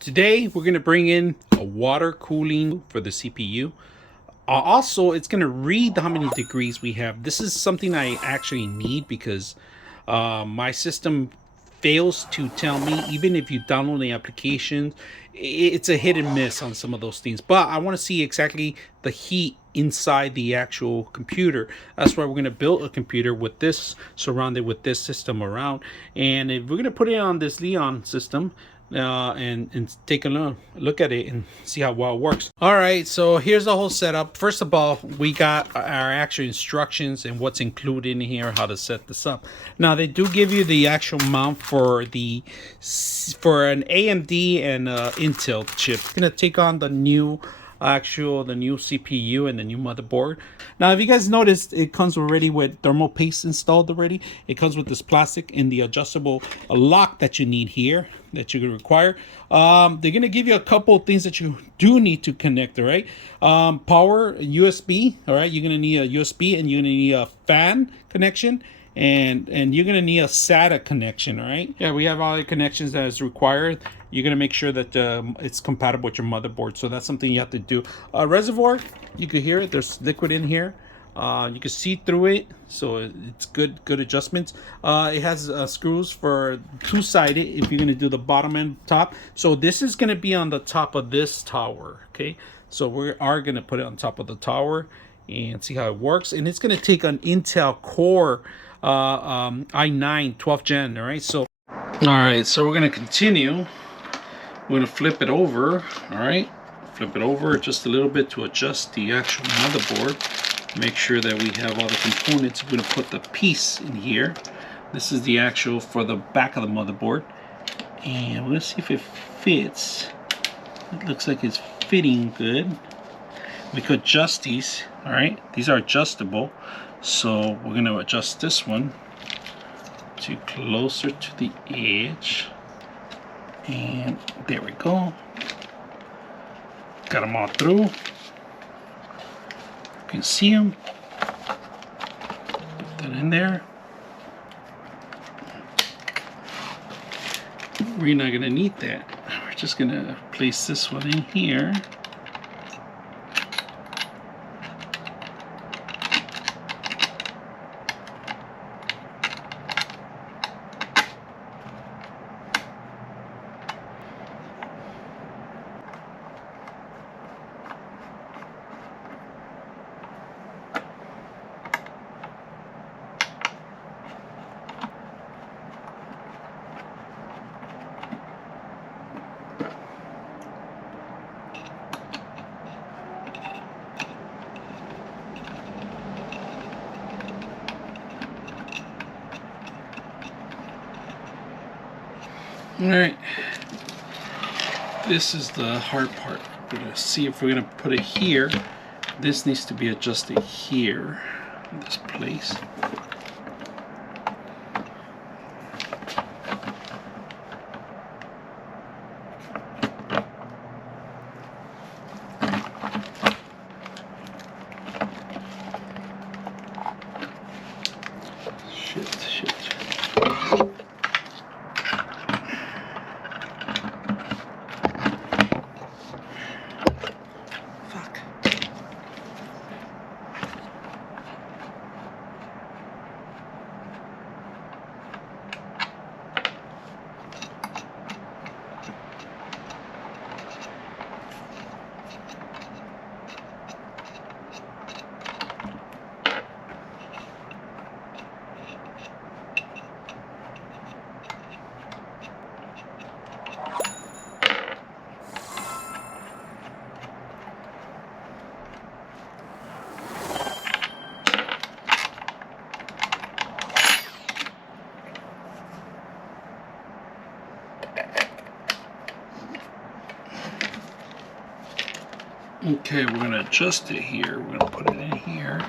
Today we're going to bring in a water cooling for the CPU. Also, it's going to read how many degrees we have. This is something I actually need because my system fails to tell me, even if you download the application, it's a hit and miss on some of those things. But I want to see exactly the heat inside the actual computer. That's why we're going to build a computer with this, surrounded with this system around. And if we're going to put it on this Leon system, and take a look at it and see how well it works. All right, so here's the whole setup. First of all, we got our actual instructions and what's included in here, how to set this up. Now they do give you the actual mount for an AMD and Intel chip. It's gonna take on the new CPU and the new motherboard. Now, if you guys noticed, it comes already with thermal paste installed already. It comes with this plastic and the adjustable lock that you need here, that you're gonna require. They're gonna give you a couple of things that you do need to connect, all right? Power, USB, all right? You're gonna need a USB and you're gonna need a fan connection. And you're gonna need a SATA connection, all right? Yeah, we have all the connections that is required. You're gonna make sure that it's compatible with your motherboard, so that's something you have to do. Reservoir, you can hear it. There's liquid in here. You can see through it, so it's good adjustments. It has screws for two-sided if you're gonna do the bottom and top. So this is gonna be on the top of this tower, okay? So we are gonna put it on top of the tower and see how it works. And it's gonna take an Intel Core i9 12th gen. All right, so we're gonna continue. We're gonna flip it over. All right, flip it over just a little bit to adjust the actual motherboard. Make sure that we have all the components. We're gonna put the piece in here. This is the actual for the back of the motherboard, and we're gonna see if it fits. It looks like it's fitting good. We could adjust these. All right, these are adjustable. So we're going to adjust this one to closer to the edge. And there we go. Got them all through. You can see them. Put that in there. We're not going to need that. We're just going to place this one in here. Alright, this is the hard part. We're going to see if we're going to put it here. This needs to be adjusted here, in this place. Shit. Okay, we're going to adjust it here. We're going to put it in here.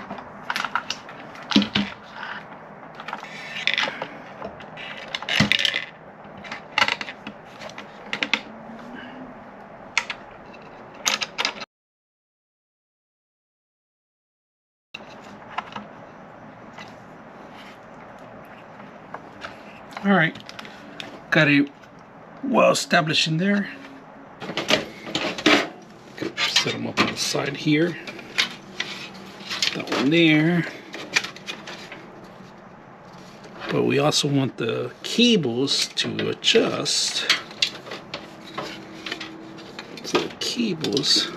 All right, got it well established in there. Set them up on the side here. That one there. But we also want the cables to adjust. So the cables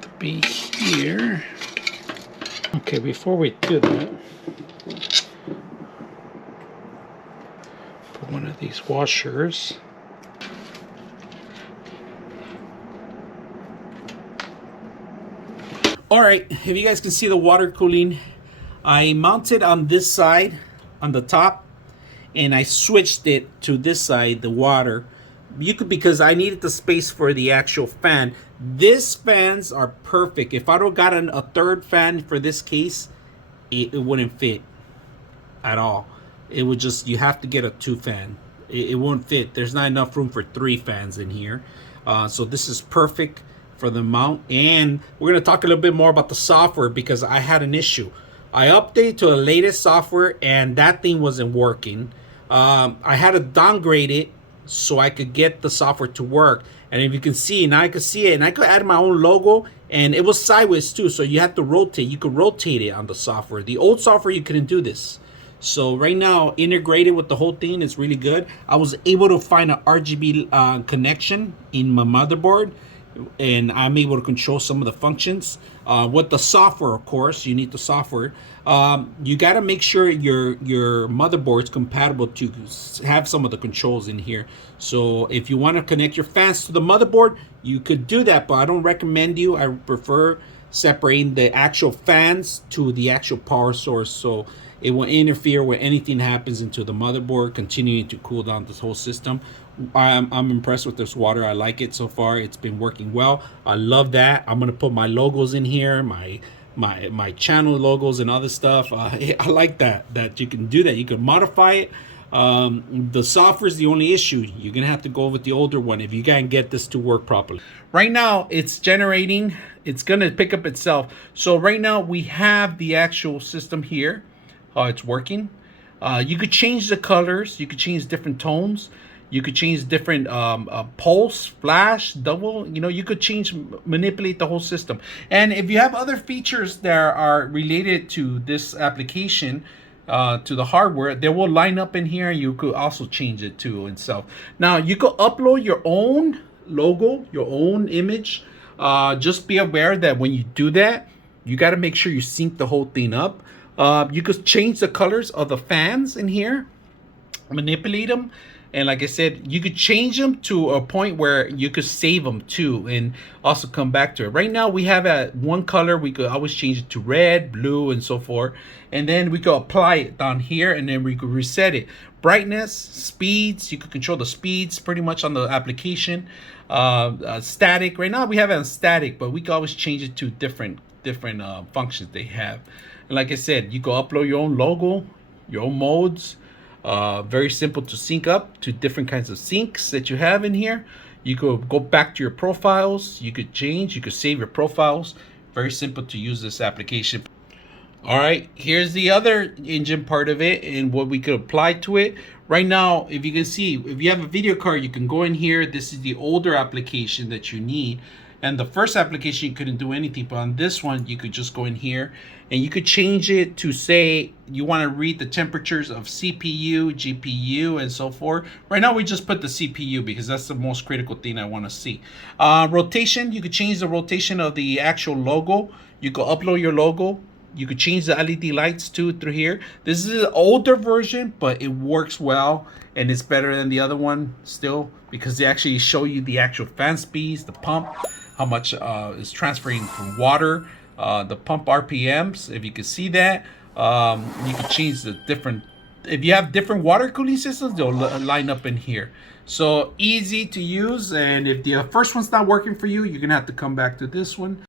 to be here. Okay, before we do that, put one of these washers. All right, if you guys can see the water cooling, I mounted on this side, on the top, and I switched it to this side, the water. You could, because I needed the space for the actual fan. These fans are perfect. If I don't got a third fan for this case, it wouldn't fit at all. It would just, you have to get a 2 fan. It won't fit. There's not enough room for 3 fans in here. So this is perfect for the mount. And we're going to talk a little bit more about the software, because I had an issue. I updated to the latest software and that thing wasn't working. I had to downgrade it so I could get the software to work. And if you can see, now I could see it, and I could add my own logo, and it was sideways too, so you have to rotate. You could rotate it on the software. The old software, you couldn't do this. So right now, integrated with the whole thing is really good. I was able to find an RGB connection in my motherboard, and I'm able to control some of the functions. With the software, of course, you need the software. You got to make sure your motherboard is compatible to have some of the controls in here. So if you want to connect your fans to the motherboard, you could do that, but I don't recommend you. I prefer separating the actual fans to the actual power source, so it will interfere when anything happens into the motherboard, continuing to cool down this whole system. I'm impressed with this water. I like it so far. It's been working well. I love that. I'm gonna put my logos in here, my channel logos and other stuff. I like that you can do that. You can modify it. The software is the only issue. You're gonna have to go with the older one if you can't get this to work properly. Right now it's generating. It's gonna pick up itself. So right now we have the actual system here. It's working. You could change the colors. You could change different tones. You could change different pulse, flash, double. You know, you could manipulate the whole system. And if you have other features that are related to this application, to the hardware, they will line up in here. You could also change it to itself. Now you could upload your own logo, your own image. Just be aware that when you do that, you got to make sure you sync the whole thing up. You could change the colors of the fans in here, manipulate them. And like I said, you could change them to a point where you could save them too, and also come back to it. Right now we have one color. We could always change it to red, blue, and so forth. And then we could apply it down here, and then we could reset it. Brightness, speeds, you could control the speeds pretty much on the application. Static, right now we have it on static, but we could always change it to different functions they have. And like I said, you could upload your own logo, your own modes. Very simple to sync up to different kinds of syncs that you have in here. You could go back to your profiles. You could change. You could save your profiles. Very simple to use this application. All right, here's the other engine part of it and what we could apply to it. Right now, if you can see, if you have a video card, you can go in here. This is the older application that you need. And the first application, you couldn't do anything, but on this one, you could just go in here and you could change it to say you want to read the temperatures of CPU, GPU, and so forth. Right now, we just put the CPU because that's the most critical thing I want to see. Rotation, you could change the rotation of the actual logo. You could upload your logo. You could change the LED lights too through here. This is an older version, but it works well and it's better than the other one still because they actually show you the actual fan speeds, the pump, how much is transferring from water, the pump RPMs. If you can see that, you can change the different. If you have different water cooling systems, they'll line up in here. So easy to use. And if the first one's not working for you, you're gonna have to come back to this one.